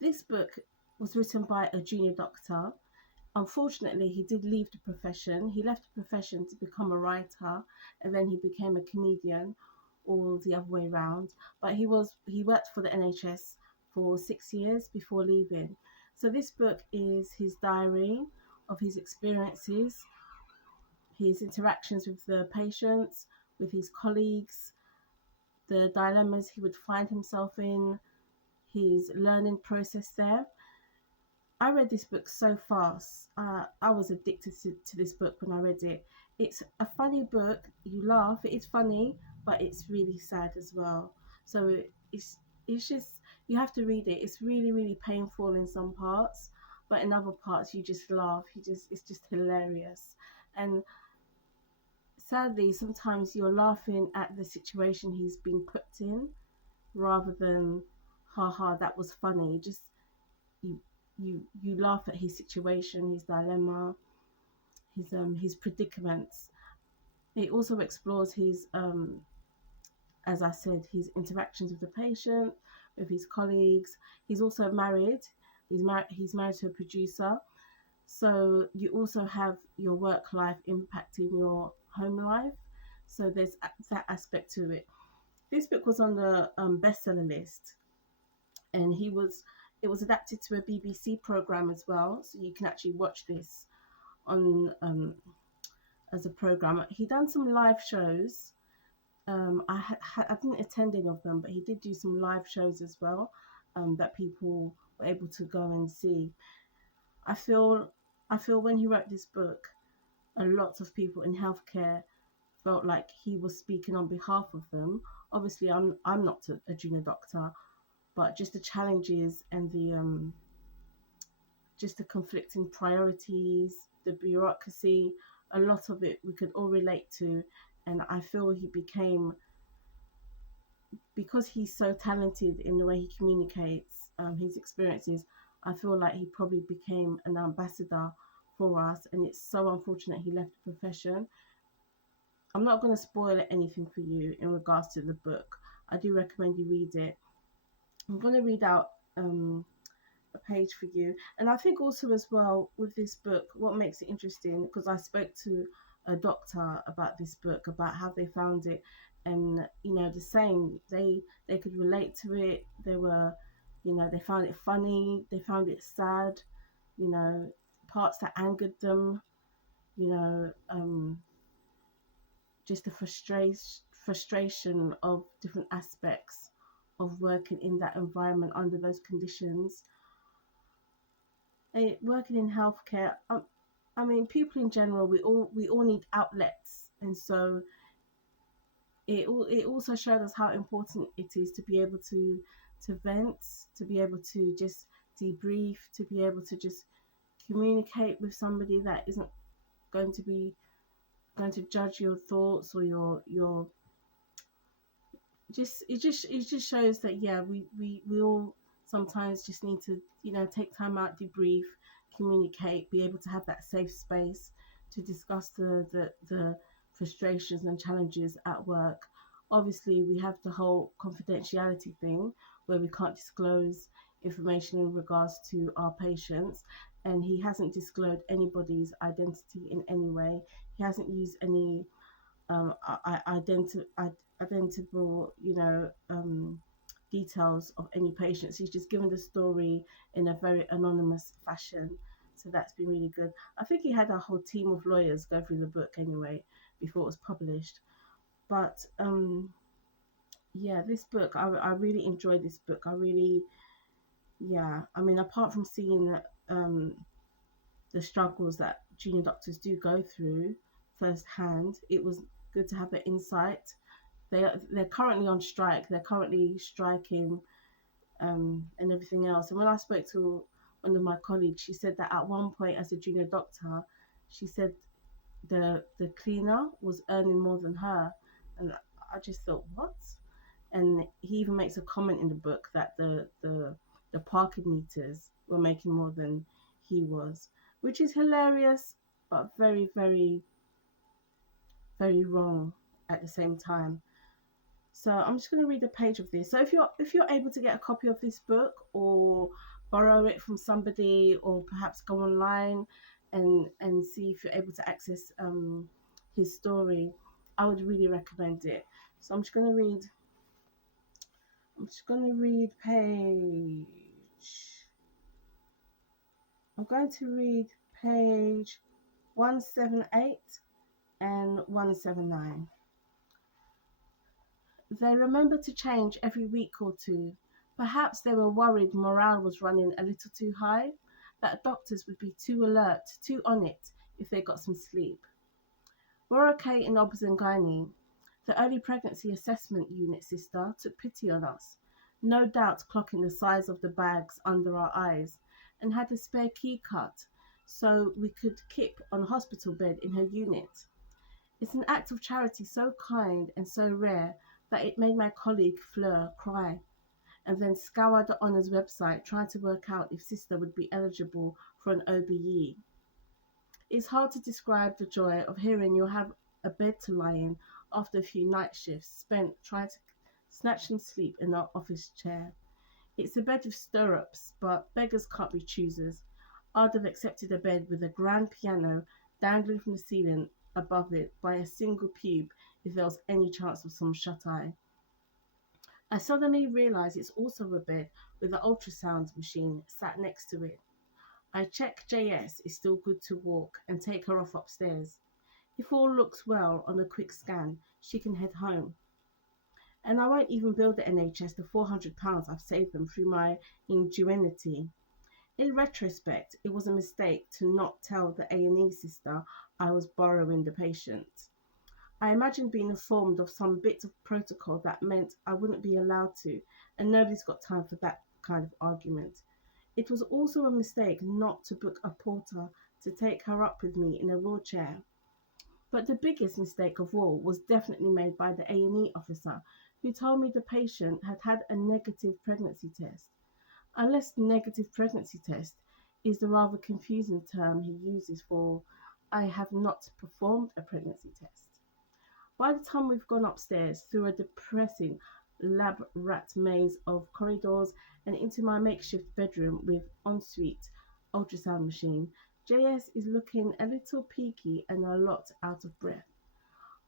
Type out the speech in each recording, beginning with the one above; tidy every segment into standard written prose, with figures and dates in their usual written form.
This book was written by a junior doctor. Unfortunately, he did leave the profession. He left the profession to become a writer, and then he became a comedian, or the other way around. But he worked for the NHS for 6 years before leaving. So this book is his diary of his experiences, his interactions with the patients, with his colleagues, the dilemmas he would find himself in, his learning process there. I read this book so fast. I was addicted to this book when I read it. It's a funny book. You laugh. It is funny, but it's really sad as well. So it's just, you have to read it. It's really, really painful in some parts, but in other parts you just laugh. It's just hilarious. And sadly, sometimes you're laughing at the situation he's been put in, rather than, haha, that was funny. Just you you laugh at his situation, his dilemma, his predicaments. It also explores his, as I said, his interactions with the patient, with his colleagues. He's also married. He's married to a producer. So you also have your work life impacting your home life. So there's that aspect to it. This book was on the bestseller list, and it was adapted to a BBC program as well, so you can actually watch this on, as a program. He done some live shows. I didn't attend any of them, but he did do some live shows as well, that people were able to go and see. I feel when he wrote this book, a lot of people in healthcare felt like he was speaking on behalf of them. Obviously, I'm not a junior doctor, but just the challenges and the just the conflicting priorities, the bureaucracy, a lot of it we could all relate to. And I feel he became, because he's so talented in the way he communicates his experiences, I feel like he probably became an ambassador for us. And it's so unfortunate he left the profession. I'm not going to spoil anything for you in regards to the book. I do recommend you read it. I'm going to read out a page for you. And I think also as well with this book, what makes it interesting, because I spoke to a doctor about this book, about how they found it, and the same, they could relate to it. They were, they found it funny, they found it sad, you know, parts that angered them, you know, just the frustration of different aspects of working in that environment under those conditions. Working in healthcare, I mean, people in general, we all need outlets, and so it also showed us how important it is to be able to vent, to be able to just debrief, to be able to just communicate with somebody that isn't going to judge your thoughts or your just it just shows that, yeah, we all sometimes just need to take time out, debrief, communicate, be able to have that safe space to discuss the frustrations and challenges at work. Obviously, we have the whole confidentiality thing where we can't disclose information in regards to our patients, and he hasn't disclosed anybody's identity in any way. He hasn't used any identifiable, details of any patients. He's just given the story in a very anonymous fashion. So that's been really good. I think he had a whole team of lawyers go through the book anyway before it was published. But yeah, this book, I really enjoyed this book. I mean, apart from seeing the struggles that junior doctors do go through firsthand, it was good to have the insight. They're currently on strike. They're currently striking, and everything else. And when I spoke to one of my colleagues, she said that at one point, as a junior doctor, she said the cleaner was earning more than her, and I just thought, what? And he even makes a comment in the book that the the parking meters were making more than he was, which is hilarious, but very, very, very wrong at the same time. So I'm just going to read a page of this. So if you're able to get a copy of this book or borrow it from somebody, or perhaps go online and see if you're able to access his story, I would really recommend it. So I'm just going to read. I'm just going to read page. I'm going to read page 178 and 179. They remembered to change every week or two. Perhaps they were worried morale was running a little too high, that doctors would be too alert, too on it if they got some sleep. We're okay in Obs and Gynae. The early pregnancy assessment unit sister took pity on us, no doubt clocking the size of the bags under our eyes, and had a spare key cut so we could kip on a hospital bed in her unit. It's an act of charity so kind and so rare that it made my colleague Fleur cry, and then scour the honours website trying to work out if sister would be eligible for an OBE. It's hard to describe the joy of hearing you'll have a bed to lie in after a few night shifts spent trying to snatch some sleep in our office chair. It's a bed with stirrups, but beggars can't be choosers. I'd have accepted a bed with a grand piano dangling from the ceiling above it by a single pube if there was any chance of some shut-eye. I suddenly realised it's also a bed with an ultrasound machine sat next to it. I check JS is still good to walk and take her off upstairs. If all looks well on a quick scan, she can head home. And I won't even bill the NHS the £400 I've saved them through my ingenuity. In retrospect, it was a mistake to not tell the A&E sister I was borrowing the patient. I imagined being informed of some bit of protocol that meant I wouldn't be allowed to, and nobody's got time for that kind of argument. It was also a mistake not to book a porter to take her up with me in a wheelchair. But the biggest mistake of all was definitely made by the A&E officer, who told me the patient had had a negative pregnancy test. Unless negative pregnancy test is the rather confusing term he uses for I have not performed a pregnancy test. By the time we've gone upstairs through a depressing lab rat maze of corridors and into my makeshift bedroom with ensuite ultrasound machine, JS is looking a little peaky and a lot out of breath.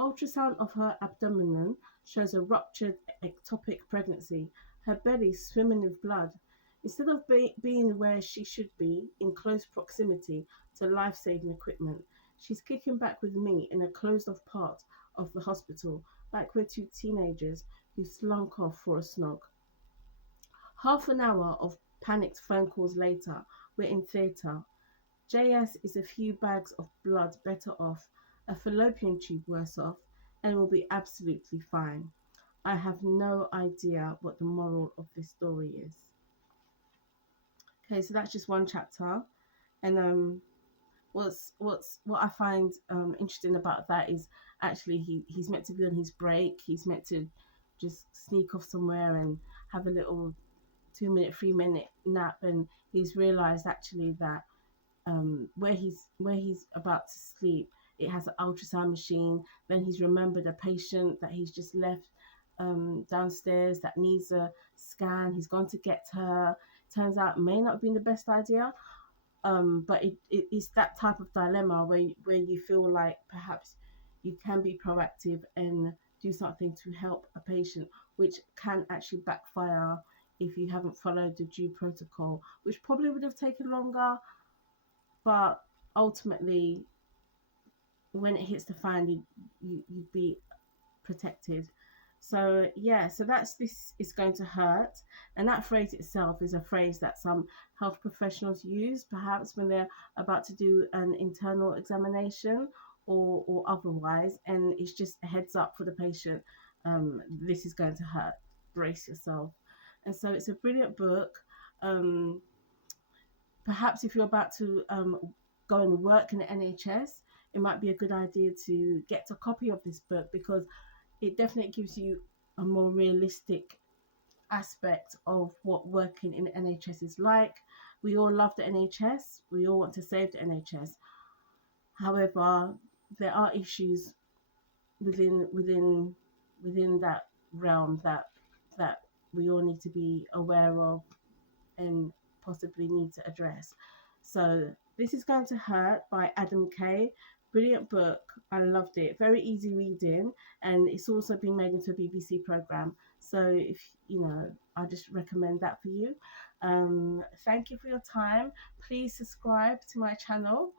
Ultrasound of her abdomen shows a ruptured ectopic pregnancy, her belly swimming with blood. Instead of being where she should be, in close proximity to life-saving equipment, she's kicking back with me in a closed-off part of the hospital, like we're two teenagers who slunk off for a snog. Half an hour of panicked phone calls later, we're in theatre. JS is a few bags of blood better off, a fallopian tube worse off, and will be absolutely fine. I have no idea what the moral of this story is. Okay, so that's just one chapter, and what I find interesting about that is actually he's meant to be on his break. He's meant to just sneak off somewhere and have a little 2-minute, 3-minute nap, and he's realised actually that where he's about to sleep, it has an ultrasound machine. Then he's remembered a patient that he's just left downstairs that needs a scan. He's gone to get her. Turns out it may not have been the best idea. But it's that type of dilemma where you feel like perhaps you can be proactive and do something to help a patient, which can actually backfire if you haven't followed the due protocol, which probably would have taken longer, but ultimately when it hits the fan, you'd be protected. So yeah, so that's this is going to hurt, and that phrase itself is a phrase that some health professionals use perhaps when they're about to do an internal examination or otherwise, and it's just a heads up for the patient. This is going to hurt, brace yourself. And so it's a brilliant book. Perhaps if you're about to go and work in the NHS, it might be a good idea to get a copy of this book, because it definitely gives you a more realistic aspect of what working in the NHS is like. We all love the NHS. We all want to save the NHS. However, there are issues within that realm that we all need to be aware of and possibly need to address. So this is Going to Hurt by Adam Kay. Brilliant book. I loved it. Very easy reading, and it's also been made into a BBC program. So if you know, I just recommend that for you. Thank you for your time. Please subscribe to my channel.